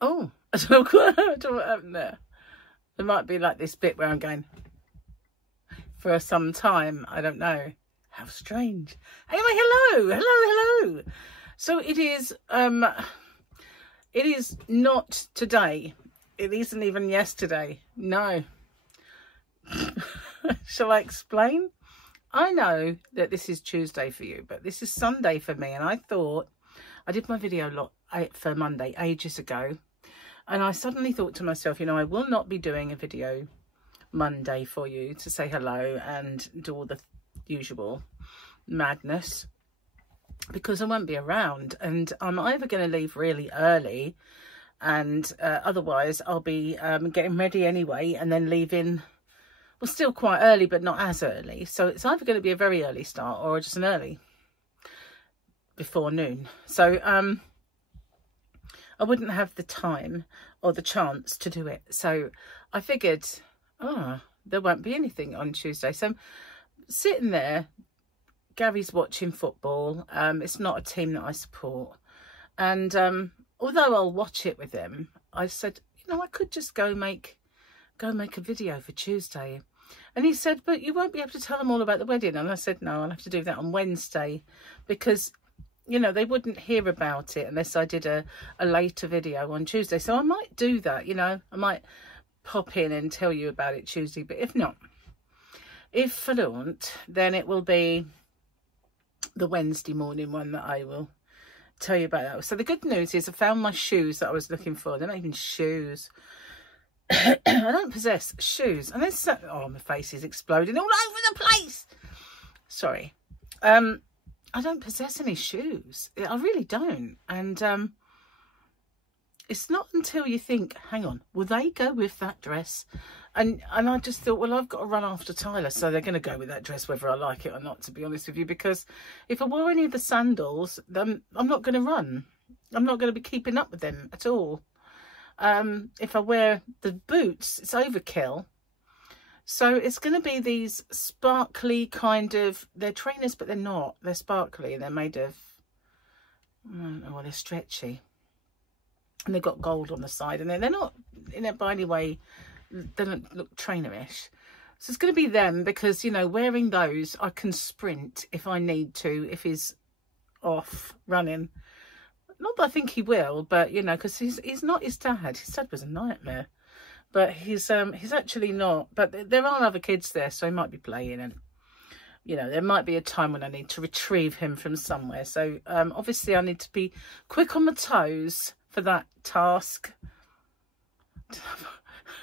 Oh, I don't know what happened there. There might be like this bit where I'm going for some time. I don't know. How strange. Anyway, hello. So it is not today. It isn't even yesterday. No. Shall I explain? I know that this is Tuesday for you, but this is Sunday for me. And I thought, I did my video for Monday ages ago. And I suddenly thought to myself, you know, I will not be doing a video Monday for you to say hello and do all the usual madness, because I won't be around, and I'm either going to leave really early, and otherwise I'll be getting ready anyway and then leaving, well, still quite early but not as early. So it's either going to be a very early start or just an early before noon. So I wouldn't have the time or the chance to do it. So I figured, there won't be anything on Tuesday. So I'm sitting there. Gary's watching football. It's not a team that I support. And although I'll watch it with him, I said, you know, I could just go make a video for Tuesday. And he said, but you won't be able to tell them all about the wedding. And I said, no, I'll have to do that on Wednesday, because, you know, they wouldn't hear about it unless I did a later video on Tuesday. So I might do that, you know. I might pop in and tell you about it Tuesday. But if not, if I don't, then it will be the Wednesday morning one that I will tell you about that. So the good news is I found my shoes that I was looking for. They're not even shoes. I don't possess shoes. And there's oh, my face is exploding all over the place. Sorry. I don't possess any shoes. I really don't. And it's not until you think, hang on, will they go with that dress? And I just thought, well, I've got to run after Tyler, so they're going to go with that dress whether I like it or not, to be honest with you, because if I wore any of the sandals, then I'm not going to run. I'm not going to be keeping up with them at all. If I wear the boots, it's overkill. So it's going to be these sparkly kind of, they're trainers, but they're not. They're sparkly. They're made of, I don't know, they're stretchy. And they've got gold on the side. And they're not, in it by any way, they don't look trainerish. So it's going to be them, because, you know, wearing those, I can sprint if I need to, if he's off running. Not that I think he will, but, you know, because he's not his dad. His dad was a nightmare. But he's actually not. But there are other kids there, so he might be playing. And, you know, there might be a time when I need to retrieve him from somewhere. So, obviously, I need to be quick on my toes for that task.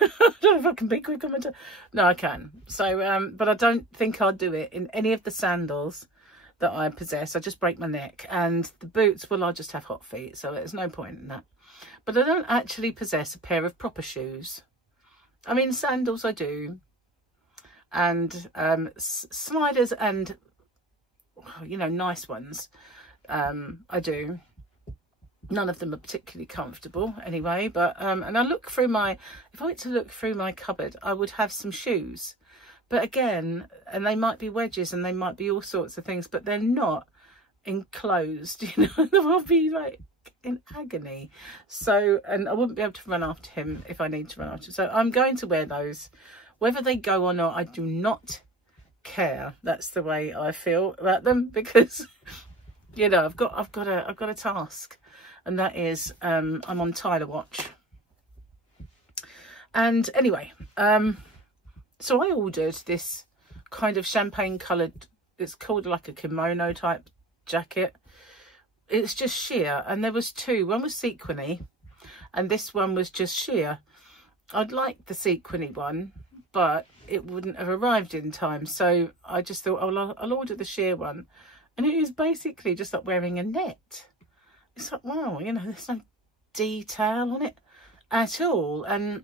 I don't know if I can be quick on my toes. No, I can. So, but I don't think I'll do it in any of the sandals that I possess. I just break my neck. And the boots, well, I'll just have hot feet. So there's no point in that. But I don't actually possess a pair of proper shoes. I mean, sandals I do, and sliders and, you know, nice ones I do. None of them are particularly comfortable anyway, but, and I look through my, if I went to look through my cupboard, I would have some shoes. But again, and they might be wedges and they might be all sorts of things, but they're not enclosed, you know, they will be like in agony. So, and I wouldn't be able to run after him if I need to run after him. So I'm going to wear those whether they go or not. I do not care. That's the way I feel about them, because, you know, I've got a task, and that is I'm on Tyler watch. And anyway, so I ordered this kind of champagne coloured, it's called like a kimono type jacket. It's just sheer, and there was two. One was sequiny, and this one was just sheer. I'd like the sequiny one, but it wouldn't have arrived in time. So I just thought, oh, I'll order the sheer one. And it is basically just like wearing a net. It's like, wow, you know, there's no detail on it at all. And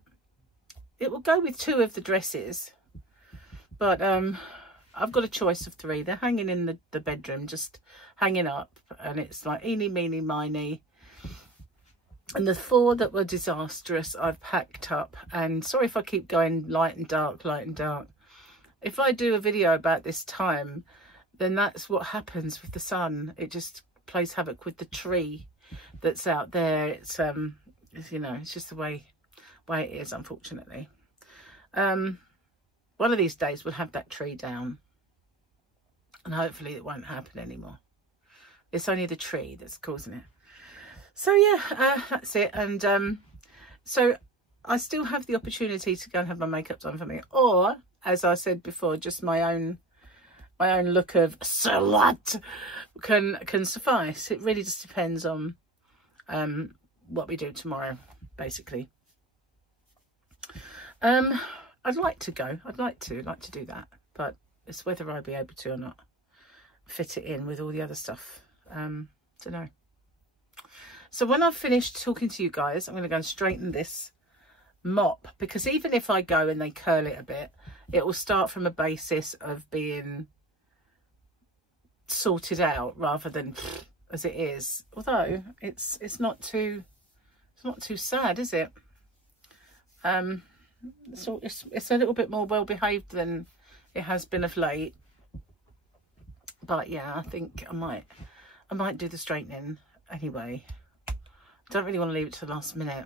it will go with two of the dresses. But I've got a choice of three. They're hanging in the bedroom, just hanging up. And it's like eeny, meeny, miny. And the four that were disastrous, I've packed up. And sorry if I keep going light and dark, light and dark. If I do a video about this time, then that's what happens with the sun. It just plays havoc with the tree that's out there. It's you know, it's just the way it is, unfortunately. One of these days we'll have that tree down, and hopefully it won't happen anymore. It's only the tree that's causing it. So yeah, that's it. And so I still have the opportunity to go and have my makeup done for me, or as I said before, just my own look of slut can suffice. It really just depends on what we do tomorrow, basically. I'd like to go. I'd like to do that, but it's whether I'll be able to or not fit it in with all the other stuff. Don't know. So when I've finished talking to you guys, I'm going to go and straighten this mop, because even if I go and they curl it a bit, it will start from a basis of being sorted out rather than as it is. Although it's not too sad, is it? So it's a little bit more well behaved than it has been of late. But yeah, I think I might do the straightening anyway. Don't really want to leave it to the last minute.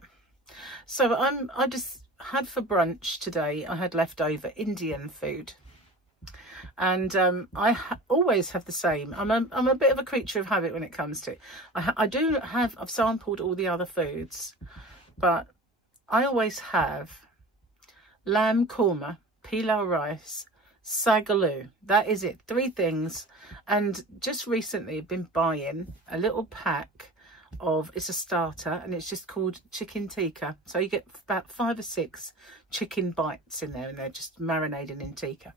So I just had for brunch today, I had leftover Indian food, and I always have the same. I'm a bit of a creature of habit when it comes to it. I've sampled all the other foods, but I always have lamb korma, pilau rice, sagaloo. That is it, 3 things. And just recently I've been buying a little pack of, it's a starter, and it's just called chicken tikka. So you get about 5 or 6 chicken bites in there, and they're just marinating in tikka.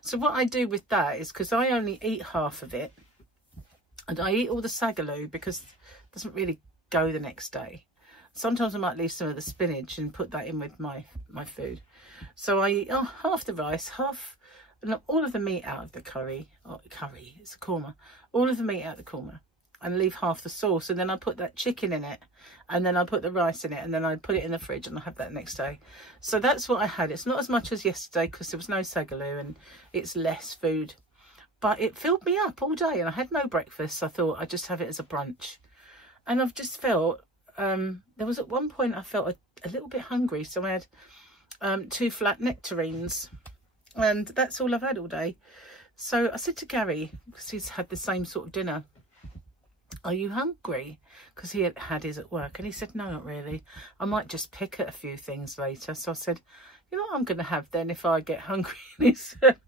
So what I do with that is, because I only eat half of it, and I eat all the sagaloo because it doesn't really go the next day. Sometimes I might leave some of the spinach and put that in with my food. So I eat half the rice, half, and all of the meat out of the curry. It's a korma. All of the meat out of the korma, and leave half the sauce. And then I put that chicken in it, and then I put the rice in it, and then I put it in the fridge, and I have that next day. So that's what I had. It's not as much as yesterday because there was no sagaloo and it's less food, but it filled me up all day, and I had no breakfast. So I thought I'd just have it as a brunch. And I've just felt, there was at one point I felt a little bit hungry, so I had 2 flat nectarines, and that's all I've had all day. So I said to Gary, because he's had the same sort of dinner, "Are you hungry?" Because he had his at work, and he said, "No, not really. I might just pick at a few things later." So I said, "You know what I'm going to have then if I get hungry?" And he said,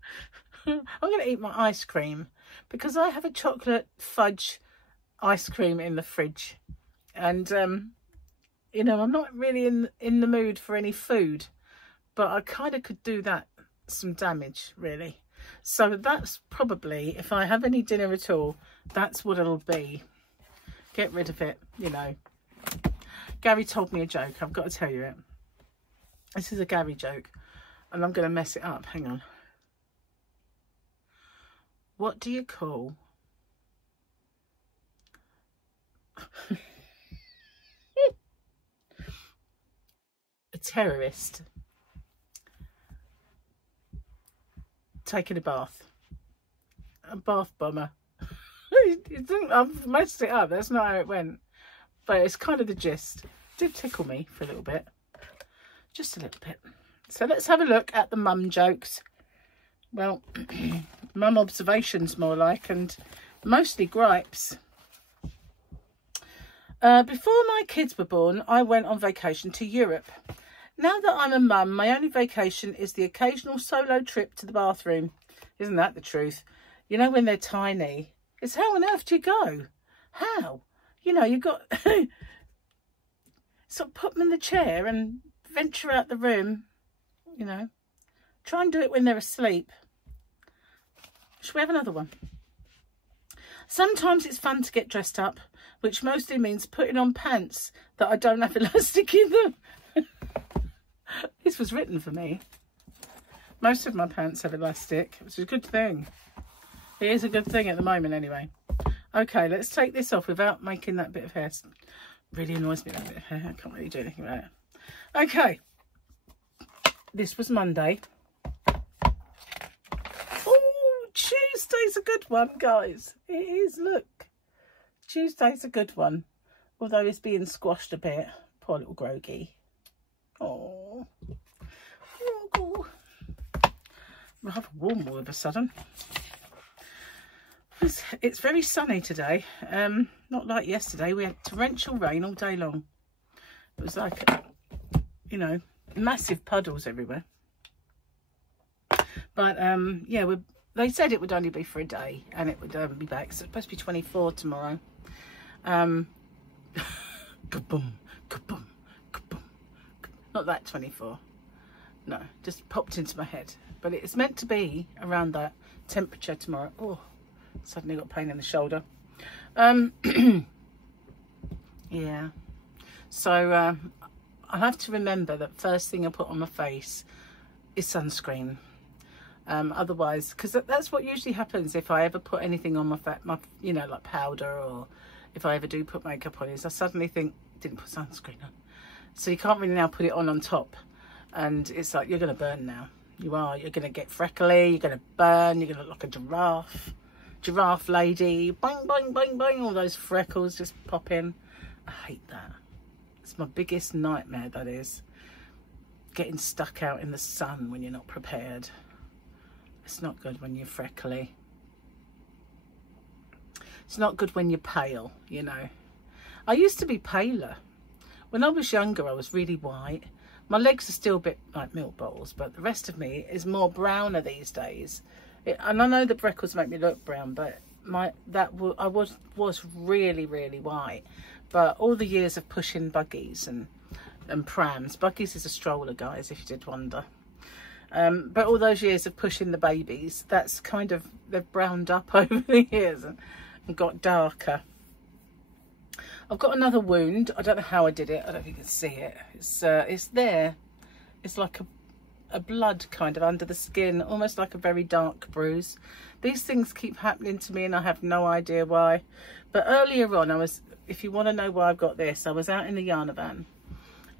"I'm going to eat my ice cream, because I have a chocolate fudge ice cream in the fridge, and you know, I'm not really in the mood for any food, but I kind of could do that some damage, really." So that's probably, if I have any dinner at all, that's what it'll be. Get rid of it, you know. Gary told me a joke. I've got to tell you it. This is a Gary joke, and I'm going to mess it up. Hang on. What do you call a terrorist taking a bath? A bath bomber. I've messed it up. That's not how it went, but it's kind of the gist. It did tickle me for a little bit, just a little bit. So let's have a look at the mum jokes. Well, mum observations more like, and mostly gripes. Before my kids were born, I went on vacation to Europe. Now that I'm a mum, my only vacation is the occasional solo trip to the bathroom. Isn't that the truth? You know, when they're tiny, it's how on earth do you go? How? You know, you've got so put them in the chair and venture out the room, you know. Try and do it when they're asleep. Should we have another one? Sometimes it's fun to get dressed up, which mostly means putting on pants that I don't have elastic in them. This was written for me. Most of my pants have elastic, which is a good thing. It is a good thing at the moment anyway. Okay, let's take this off without making that bit of hair. Really annoys me, that bit of hair. I can't really do anything about it. Okay. This was Monday. Oh, Tuesday's a good one, guys. It is, look. Tuesday's a good one. Although it's being squashed a bit Poor little Groggy. Oh, rather warm all of a sudden. It's very sunny today. Not like yesterday. We had torrential rain all day long. It was like, you know, massive puddles everywhere. But yeah, they said it would only be for a day, and it would be back. So it's supposed to be 24 tomorrow. Kaboom, kaboom, kaboom. Not that 24. No, just popped into my head. But it's meant to be around that temperature tomorrow. Oh, suddenly got pain in the shoulder. Yeah. So I have to remember that first thing I put on my face is sunscreen. Otherwise, because that's what usually happens if I ever put anything on my you know, like powder, or if I ever do put makeup on, is I suddenly think, didn't put sunscreen on. So you can't really now put it on top, and it's like, you're going to burn now. You are. You're going to get freckly, you're going to burn, you're going to look like a giraffe lady. Bang, bang, bang, bang, all those freckles just pop in. I hate that. It's my biggest nightmare, that is. Getting stuck out in the sun when you're not prepared. It's not good when you're freckly. It's not good when you're pale, you know. I used to be paler. When I was younger, I was really white. My legs are still a bit like milk bottles, but the rest of me is more browner these days. And I know the freckles make me look brown, but I was really, really white. But all the years of pushing buggies and prams. Buggies is a stroller, guys, if you did wonder. But all those years of pushing the babies, that's kind of, they've browned up over the years and got darker. I've got another wound. I don't know how I did it. I don't know if you can see it. It's there. It's like a blood kind of under the skin, almost like a very dark bruise. These things keep happening to me and I have no idea why. But earlier on, if you want to know why I've got this, I was out in the Yarner van.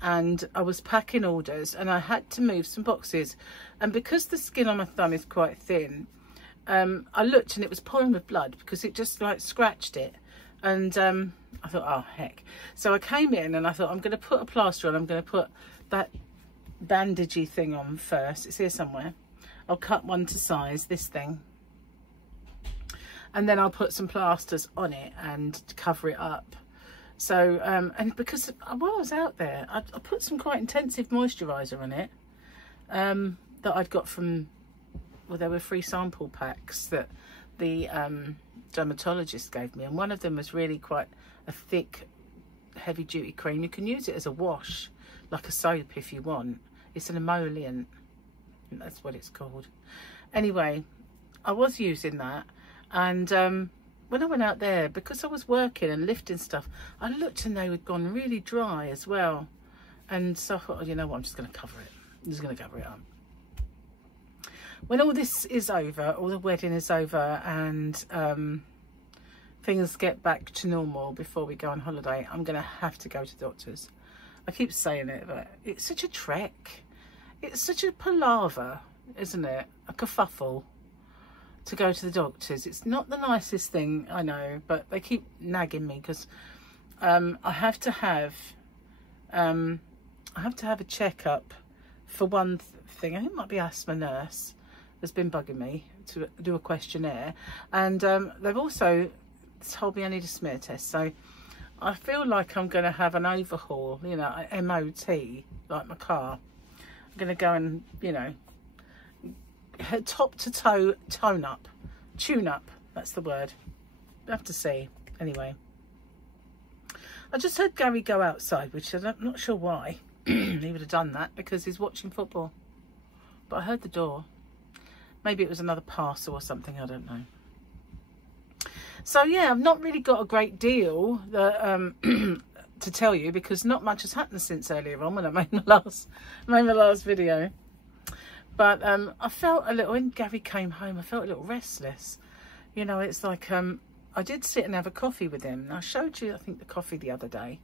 And I was packing orders and I had to move some boxes, and because the skin on my thumb is quite thin, I looked and it was pouring with blood because it just like scratched it. And I thought, oh heck. So I came in and I thought, I'm going to put a plaster on. I'm going to put that bandagey thing on first. It's here somewhere. I'll cut one to size, this thing, and then I'll put some plasters on it and cover it up. So, and because while I was out there, I put some quite intensive moisturiser on it that I'd got from, well, there were free sample packs that the dermatologist gave me. And one of them was really quite a thick, heavy duty cream. You can use it as a wash, like a soap if you want. It's an emollient, that's what it's called. Anyway, I was using that, and when I went out there, because I was working and lifting stuff, I looked and they had gone really dry as well. And so I thought, oh, you know what, I'm just going to cover it. I'm just going to cover it up. When all this is over, all the wedding is over, and things get back to normal before we go on holiday, I'm going to have to go to the doctors. I keep saying it, but it's such a trek. It's such a palaver, isn't it? A kerfuffle to go to the doctors. It's not the nicest thing, I know, but they keep nagging me because I have to have a checkup for one thing. I think it might be asthma nurse that's been bugging me to do a questionnaire, and they've also told me I need a smear test. So I feel like I'm going to have an overhaul, you know, an MOT, like my car. I'm going to go and, you know, top to toe, tune up, that's the word. I have to see. Anyway, I just heard Gary go outside, which I'm not sure why he would have done that, because he's watching football, but I heard the door. Maybe it was another parcel or something, I don't know. So yeah, I've not really got a great deal that, to tell you, because not much has happened since earlier on when I made my last video. But I felt a little, when Gary came home, I felt a little restless. You know, it's like, I did sit and have a coffee with him. I showed you, I think, the coffee the other day.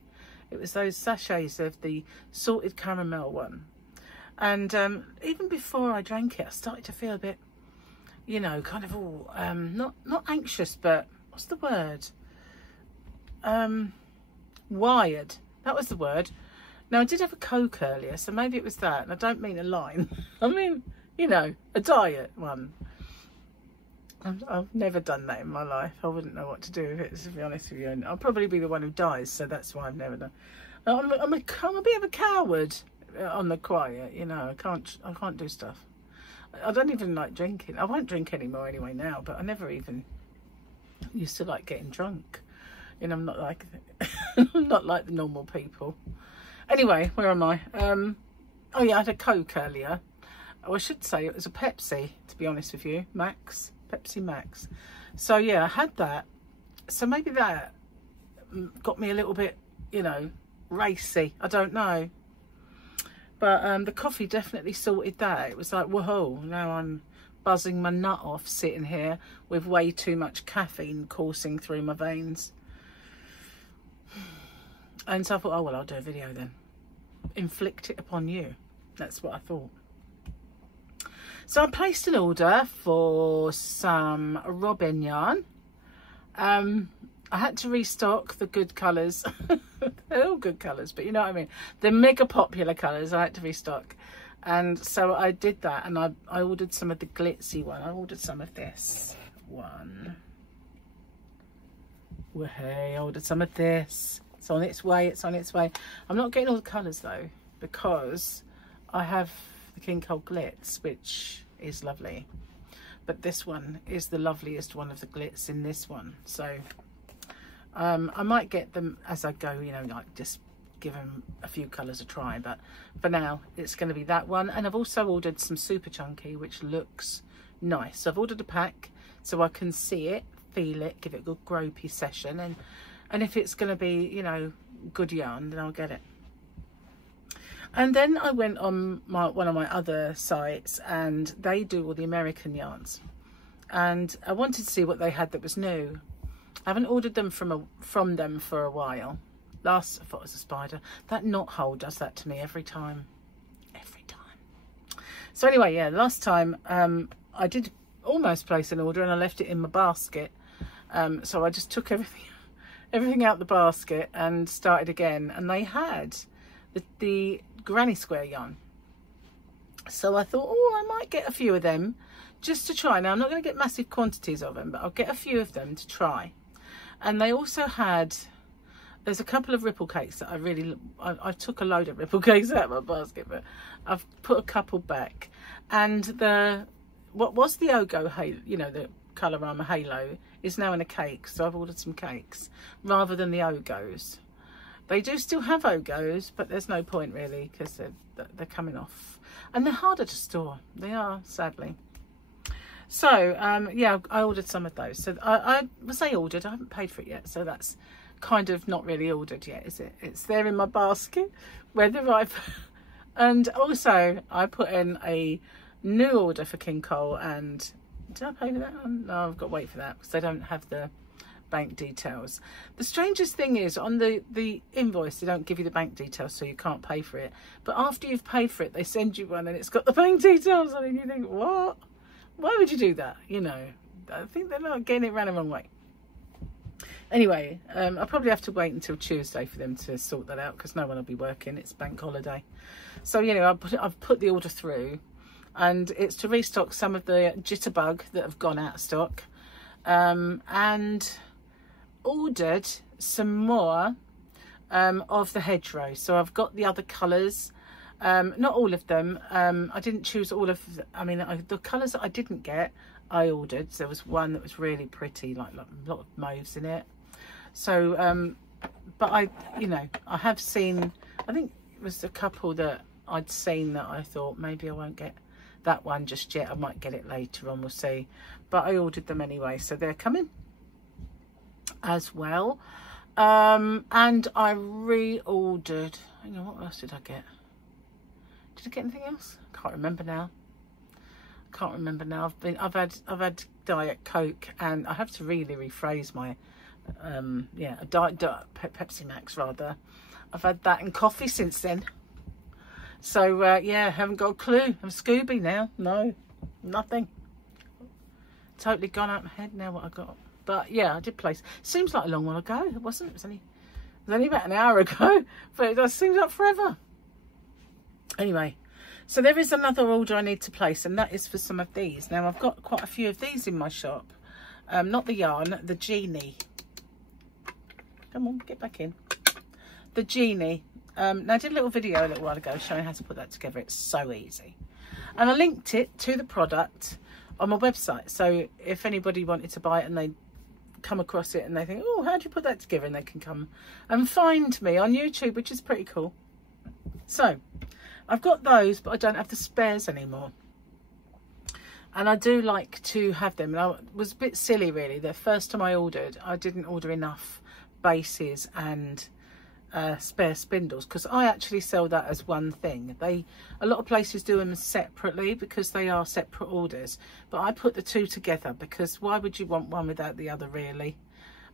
It was those sachets of the salted caramel one. And even before I drank it, I started to feel a bit, you know, kind of all, not anxious, but what's the word? Wired. That was the word. Now, I did have a Coke earlier, so maybe it was that. And I don't mean a line. I mean, you know, a diet one. I've never done that in my life. I wouldn't know what to do with it, to be honest with you. And I'll probably be the one who dies, so that's why I've never done. I'm a bit of a coward on the quiet, you know. I can't do stuff. I don't even like drinking. I won't drink anymore anyway now, but I never even used to like getting drunk. You know, I'm not like I'm not like the normal people. Anyway, where am I? Oh yeah, I had a Coke earlier. Oh, I should say it was a Pepsi, to be honest with you. Max. Pepsi Max. So yeah, I had that. So maybe that got me a little bit, you know, racy. I don't know. But the coffee definitely sorted that. It was like, whoa, now I'm buzzing my nut off sitting here with way too much caffeine coursing through my veins. And so I thought, oh, well, I'll do a video then. Inflict it upon you. That's what I thought. So I placed an order for some robin yarn. I had to restock the good colours. They're all good colours, but you know what I mean. The mega popular colours I had to restock. And so I did that, and I ordered some of the glitzy one. I ordered some of this one. Well, hey, I ordered some of this. It's on its way, it's on its way. I'm not getting all the colours though, because I have the King Cole Glitz, which is lovely. But this one is the loveliest one of the glitz in this one. So I might get them as I go, you know, like just give them a few colours a try. But for now, it's going to be that one. And I've also ordered some Super Chunky, which looks nice. So I've ordered a pack so I can see it, feel it, give it a good gropey session. And if it's going to be, you know, good yarn, then I'll get it. And then I went on one of my other sites, and they do all the American yarns. And I wanted to see what they had that was new. I haven't ordered them from them for a while. I thought it was a spider. That knot hole does that to me every time. Every time. So anyway, yeah, last time I did almost place an order and I left it in my basket. So I just took everything out the basket and started again. And they had the granny square yarn. So I thought, oh, I might get a few of them just to try. Now, I'm not going to get massive quantities of them, but I'll get a few of them to try. And they also had, there's a couple of ripple cakes that I took a load of ripple cakes out of my basket, but I've put a couple back. And what was the Ogo Halo, you know, the Colorama Halo, is now in a cake. So I've ordered some cakes rather than the Ogos. They do still have Ogos, but there's no point really, because they're coming off. And they're harder to store. They are, sadly. So, yeah, I ordered some of those. So I ordered, I haven't paid for it yet. So that's kind of not really ordered yet, is it? It's there in my basket. And also I put in a new order for King Cole, and did I pay for that? No, I've got to wait for that because they don't have the bank details. The strangest thing is on the invoice they don't give you the bank details, so you can't pay for it. But after you've paid for it, they send you one and it's got the bank details on it, and you think, what? Why would you do that? You know, I think they're not getting it round the wrong way. Anyway, I'll probably have to wait until Tuesday for them to sort that out, because no one will be working. It's bank holiday. So, you know, I've put the order through, and it's to restock some of the Jitterbug that have gone out of stock, and ordered some more of the hedgerow. So I've got the other colours, not all of them. I didn't choose all of the colours that I didn't get, I ordered. So there was one that was really pretty, like a lot of mauves in it. So but I have seen, I think it was a couple that I'd seen that I thought maybe I won't get that one just yet, I might get it later on, we'll see. But I ordered them anyway, so they're coming as well. And I reordered, hang on, what else did I get? Did I get anything else? Can't remember now. I've had Diet Coke, and I have to really rephrase my a Diet Pepsi Max rather. I've had that in coffee since then. So yeah, haven't got a clue. I'm Scooby now. No, nothing. Totally gone out my head now what I got. But yeah, I did place. Seems like a long while ago. It wasn't. It was was only about an hour ago, but it does seem like forever. Anyway, so there is another order I need to place, and that is for some of these. Now, I've got quite a few of these in my shop. Not the yarn, the genie. Come on, get back in. The genie. Now, I did a little video a little while ago showing how to put that together. It's so easy. And I linked it to the product on my website. So if anybody wanted to buy it and they come across it and they think, oh, how do you put that together? And they can come and find me on YouTube, which is pretty cool. So I've got those, but I don't have the spares anymore. And I do like to have them. And I was a bit silly, really. The first time I ordered, I didn't order enough bases and spare spindles, because I actually sell that as one thing. A lot of places do them separately because they are separate orders, but I put the two together because why would you want one without the other, really?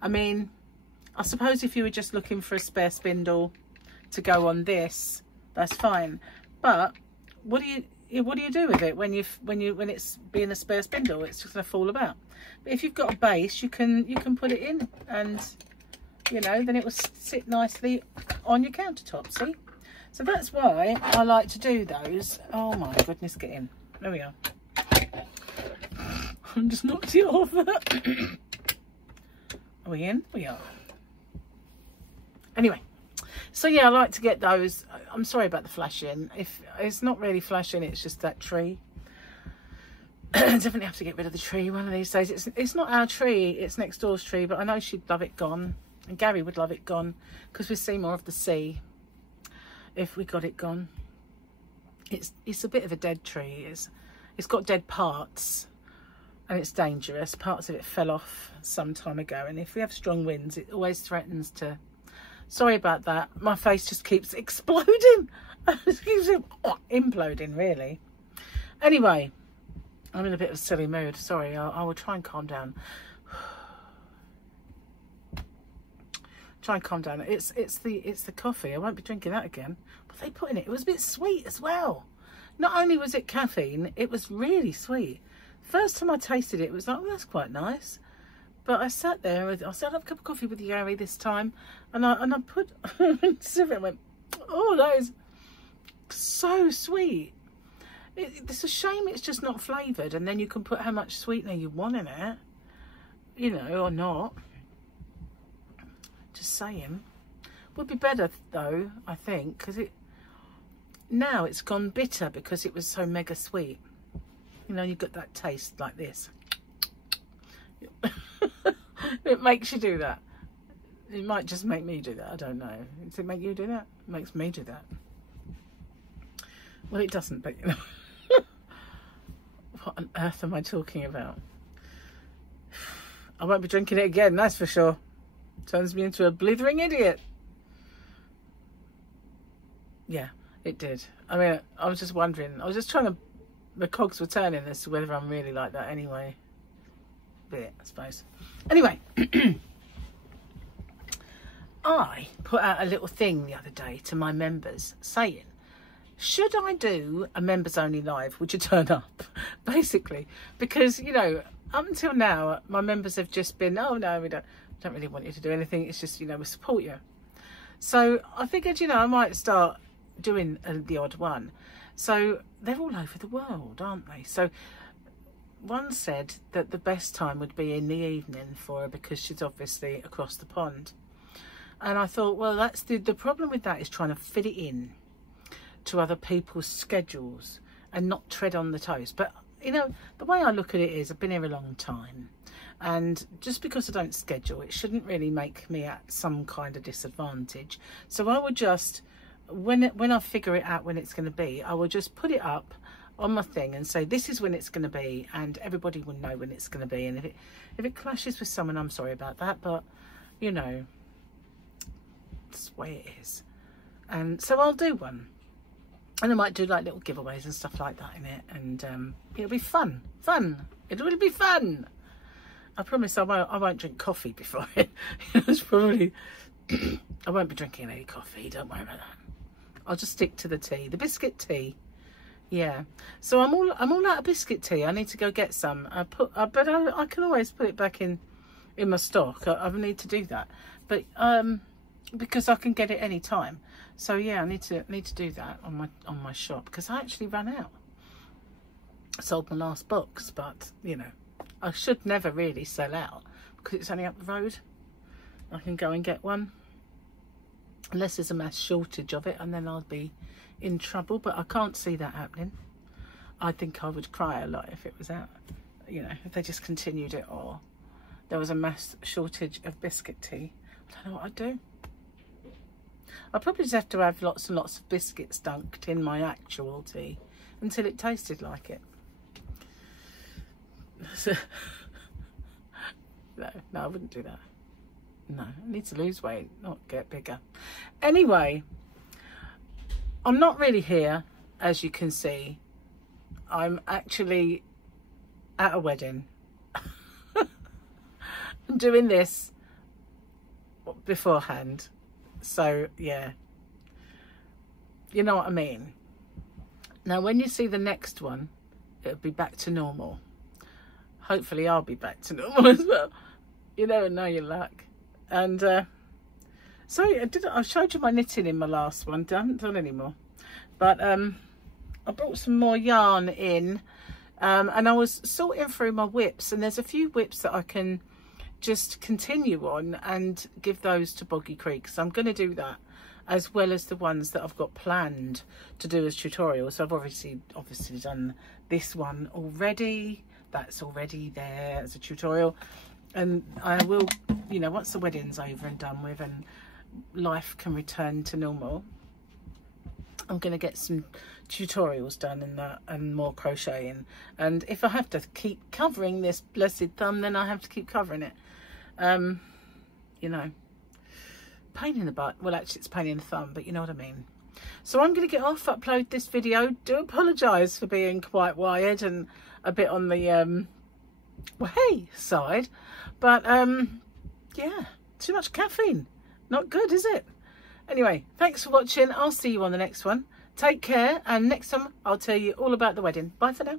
I mean, I suppose if you were just looking for a spare spindle to go on this, that's fine, but what do you do with it when it's being a spare spindle? It's just going to fall about. But if you've got a base, you can put it in, and you know, then it will sit nicely on your countertop, see? So that's why I like to do those. Oh my goodness, get in. There we are. I'm just knocked it off. Are we in? We are. Anyway, so yeah, I like to get those. I'm sorry about the flashing. If it's not really flashing, it's just that tree. Definitely have to get rid of the tree one of these days. It's not our tree, it's next door's tree, but I know she'd love it gone. And Gary would love it gone, because we see more of the sea if we got it gone. It's a bit of a dead tree. It's got dead parts, and it's dangerous. Parts of it fell off some time ago, and if we have strong winds, it always threatens to... Sorry about that. My face just keeps exploding. It keeps imploding, really. Anyway, I'm in a bit of a silly mood. Sorry, I will try and calm down. Try and calm down. It's the coffee. I won't be drinking that again. But they put in it. It was a bit sweet as well. Not only was it caffeine, it was really sweet. First time I tasted it, it was like, oh, that's quite nice. But I sat there. I said, I'll have a cup of coffee with Gary this time, and I put sip it and went, oh, that is so sweet. It's a shame it's just not flavoured, and then you can put how much sweetener you want in it, you know, or not. Just saying. Would be better though, I think, because now it's gone bitter because it was so mega sweet. You know, you got that taste like this. It makes you do that. It might just make me do that. I don't know. Does it make you do that? It makes me do that. Well, it doesn't, but you know. What on earth am I talking about? I won't be drinking it again, that's for sure. Turns me into a blithering idiot. Yeah, it did. I mean, I was just wondering. I was just trying to... The cogs were turning as to whether I'm really like that anyway. Bit, I suppose. Anyway. I put out a little thing the other day to my members saying, should I do a members only live? Would you turn up? Basically. Because, you know, up until now, my members have just been, oh no, we don't really want you to do anything. It's just, you know, we support you. So I figured, you know, I might start doing the odd one. So they're all over the world, aren't they? So one said that the best time would be in the evening for her because she's obviously across the pond. And I thought, well, that's the problem with that is trying to fit it in to other people's schedules and not tread on the toes. But, you know, the way I look at it is I've been here a long time. And just because I don't schedule, it shouldn't really make me at some kind of disadvantage. So I would just, when I figure it out when it's going to be, I will just put it up on my thing and say, this is when it's going to be, and everybody will know when it's going to be. And if it clashes with someone, I'm sorry about that, but, you know, that's the way it is. And so I'll do one. And I might do like little giveaways and stuff like that in it. And it'll be fun. It will be fun. I promise I won't drink coffee before it. It's probably... I won't be drinking any coffee, don't worry about that. I'll just stick to the tea. The biscuit tea. Yeah. So I'm all out of biscuit tea. I need to go get some. But I can always put it back in my stock. I need to do that. But because I can get it any time. So yeah, I need to do that on my shop, because I actually ran out. I sold my last box, but you know, I should never really sell out because it's only up the road. I can go and get one, unless there's a mass shortage of it, and then I'll be in trouble. But I can't see that happening. I think I would cry a lot if it was out, you know, if they just continued it, or there was a mass shortage of biscuit tea. I don't know what I'd do. I'd probably just have to have lots and lots of biscuits dunked in my actual tea until it tasted like it. So, no, I wouldn't do that. No, I need to lose weight, not get bigger. Anyway, I'm not really here, as you can see. I'm actually at a wedding. I'm doing this beforehand. So, yeah. You know what I mean? Now, when you see the next one, it'll be back to normal. Hopefully, I'll be back to normal as well. You never know your luck. And sorry, I showed you my knitting in my last one. I haven't done any more. But I brought some more yarn in, and I was sorting through my WIPs, and there's a few WIPs that I can just continue on and give those to Boggy Creek. So I'm going to do that, as well as the ones that I've got planned to do as tutorials. So I've obviously done this one already. That's already there as a tutorial. And I will, you know, once the wedding's over and done with and life can return to normal, I'm going to get some tutorials done and more crocheting. And if I have to keep covering this blessed thumb, then I have to keep covering it. You know, pain in the butt. Well, actually, it's pain in the thumb, but you know what I mean. So I'm going to get off, upload this video. Do apologise for being quite wired and a bit on the well, hey side, but yeah, too much caffeine, not good, is it? Anyway, thanks for watching. I'll see you on the next one. Take care, and next time I'll tell you all about the wedding. Bye for now.